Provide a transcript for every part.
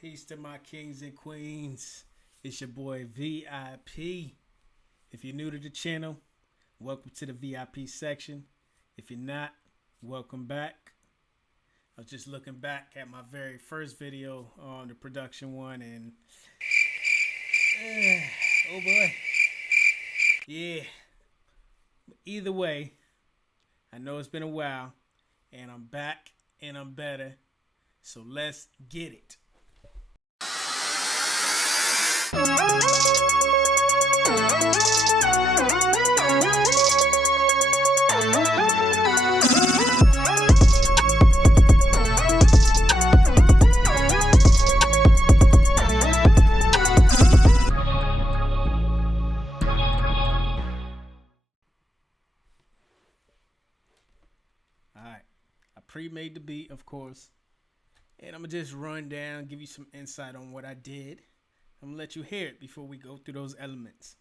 Peace to my kings and queens. It's your boy Vee.I.P. If you're new to the channel, welcome to the Vee.I.P section. If you're not, welcome back. I was just looking back at my very first video on the production one and oh boy. Yeah. Either way, I know it's been a while and I'm back and I'm better. So let's get it. Alright, I pre-made the beat, of course, and I'm going to just run down, give you some insight on what I did. I'm going to let you hear it before we go through those elements.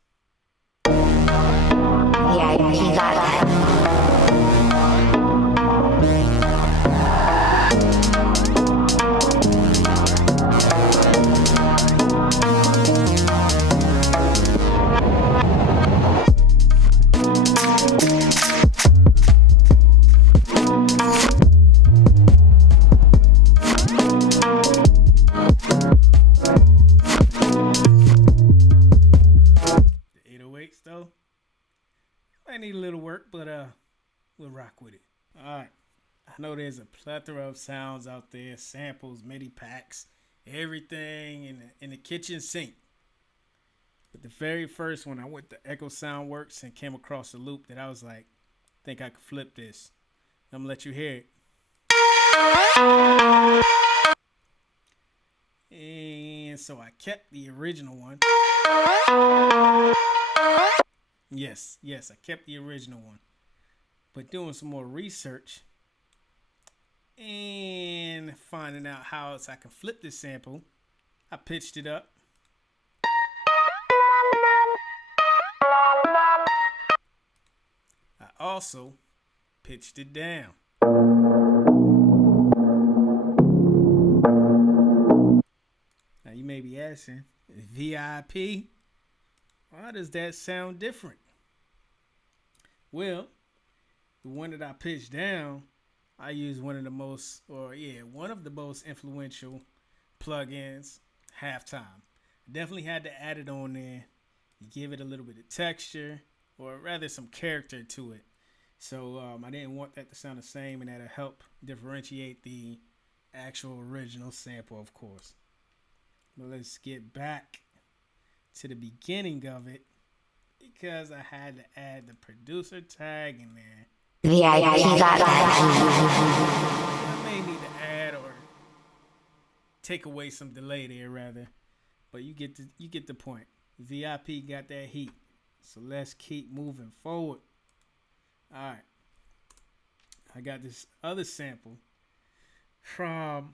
Vee.I.P got that. 808s though, I need a little work, but we'll rock with it. Alright, I know there's a plethora of sounds out there, samples, MIDI packs, everything in the kitchen sink. But the very first one, I went to Echo Soundworks and came across a loop that I was like, I think I could flip this. I'm gonna let you hear it. And so I kept the original one. Yes, I kept the original one. But doing some more research and finding out how else I can flip this sample, I pitched it up. I also pitched it down. Now you may be asking, Vee.I.P, why does that sound different? Well, the one that I pitched down, I used one of the most influential plugins, Halftime. Definitely had to add it on there, give it a little bit of texture, or rather some character to it. So I didn't want that to sound the same, and that'll help differentiate the actual original sample, of course. But let's get back to the beginning of it, because I had to add the producer tag in there. Vee.I.P got that. I may need to add or take away some delay there, rather, but you get the point. Vee.I.P got that heat, so let's keep moving forward. All right, I got this other sample from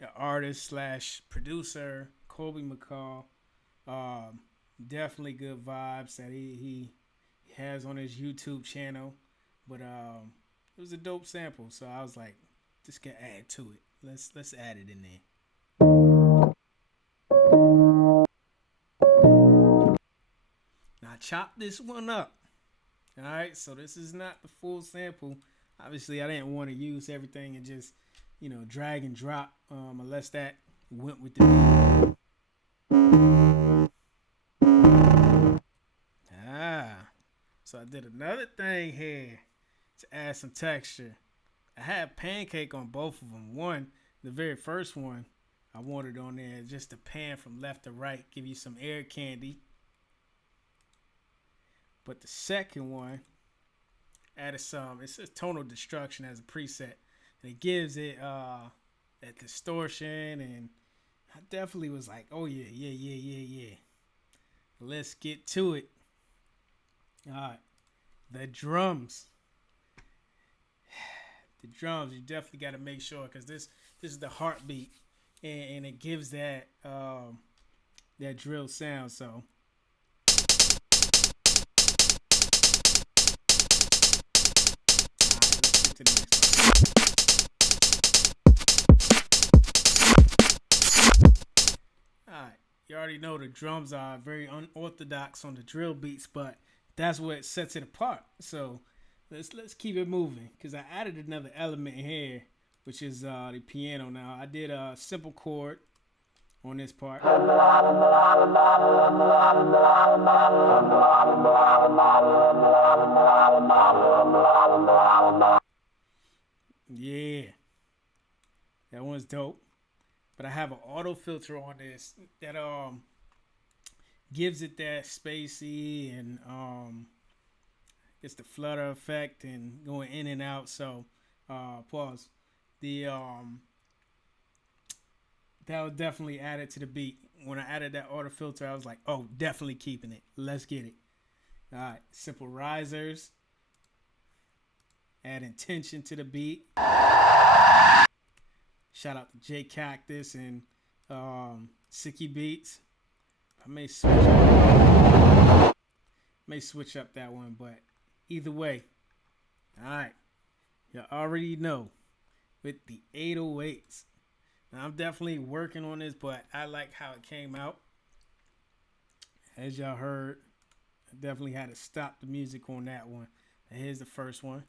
an artist slash producer, Colby McCall. Definitely good vibes that he has on his YouTube channel, but it was a dope sample, so I was like, just gonna add to it. Let's add it in there. Now chop this one up. All right, so this is not the full sample. Obviously, I didn't want to use everything and just, drag and drop, unless that went with the beat. So I did another thing here to add some texture. I had pancake on both of them. One, the very first one, I wanted on there just to pan from left to right, give you some air candy. But the second one added some, it says tonal destruction as a preset. And it gives it that distortion, and I definitely was like, oh yeah. Let's get to it. Alright. The drums. The drums, you definitely got to make sure, because this is the heartbeat, and it gives that that drill sound. So let's get to the next one. already know the drums are very unorthodox on the drill beats, but that's what sets it apart. So let's keep it moving because I added another element here, which is the piano. Now I did a simple chord on this part. Yeah, that one's dope. But I have an auto filter on this that gives it that spacey and it's the flutter effect and going in and out. So pause. The that was definitely added to the beat. When I added that auto filter, I was like, oh, definitely keeping it. Let's get it. All right, simple risers. Add intention to the beat. Shout out to J Cactus and Sicky Beats. I may switch up that one, but either way, all right. You already know with the 808s. Now I'm definitely working on this, but I like how it came out. As y'all heard, I definitely had to stop the music on that one. And here's the first one.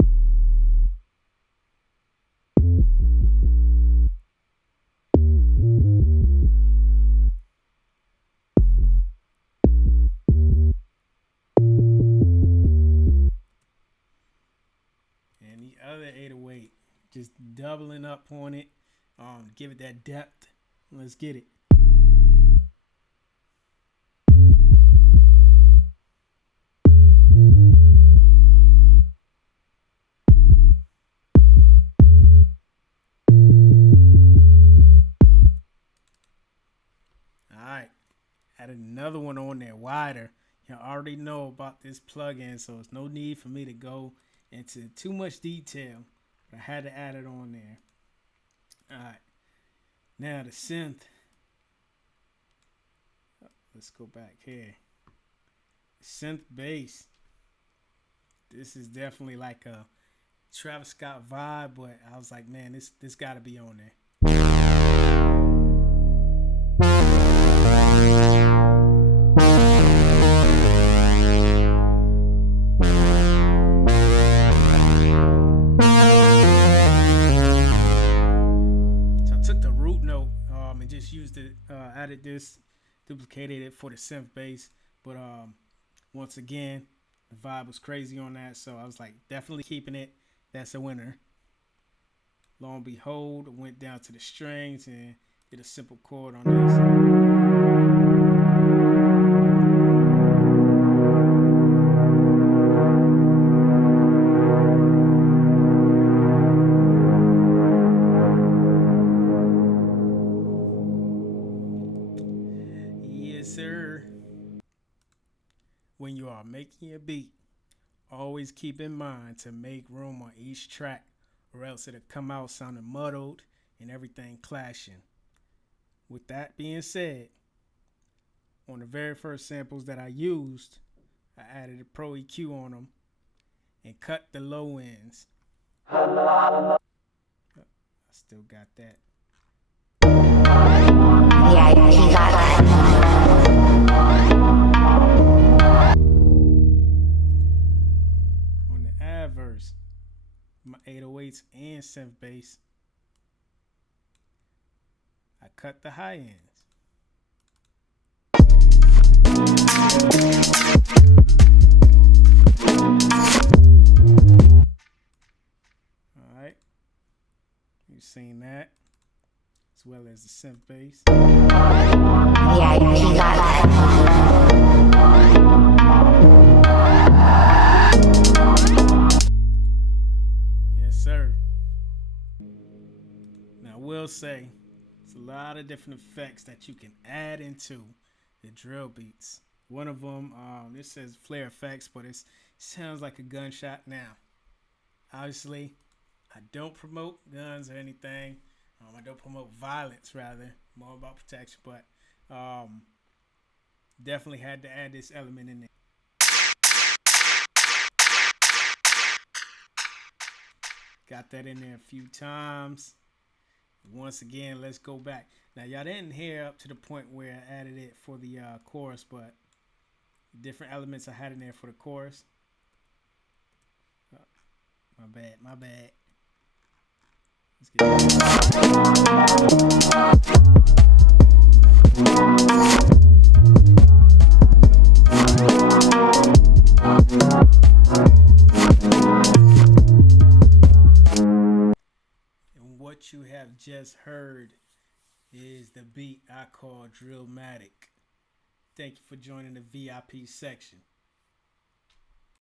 And the other 808, just doubling up on it, give it that depth. Let's get it. All right, add another one on there, wider. You already know about this plugin, so it's no need for me to go into too much detail. But I had to add it on there. All right, now the synth. Let's go back here. Synth bass. This is definitely like a Travis Scott vibe, but I was like, man, this got to be on there. So I took the root note and just used it, added this, duplicated it for the synth bass, but once again, the vibe was crazy on that, so I was like, definitely keeping it. That's a winner. Lo and behold, I went down to the strings and did a simple chord on this. Yes, sir. When you are making a beat, always keep in mind to make room on each track, or else it'll come out sounding muddled and everything clashing. With that being said, on the very first samples that I used, I added a Pro EQ on them and cut the low ends. I still got that. Vee.I.P got that. On the adverse, my 808s and synth bass, I cut the high ends. Alright, you've seen that, as well as the synth bass. Vee.I.P got that. Yes, sir. Now, I will say, there's a lot of different effects that you can add into the drill beats. One of them, this says flare effects, but it sounds like a gunshot. Now, obviously, I don't promote guns or anything. I don't promote violence, rather, more about protection, but definitely had to add this element in there. Got that in there a few times. Once again, let's go back. Now, y'all didn't hear up to the point where I added it for the chorus, but different elements I had in there for the chorus. Oh, my bad, my bad. Let's get and what you have just heard is the beat I call Drillmatic. Thank you for joining the VIP section.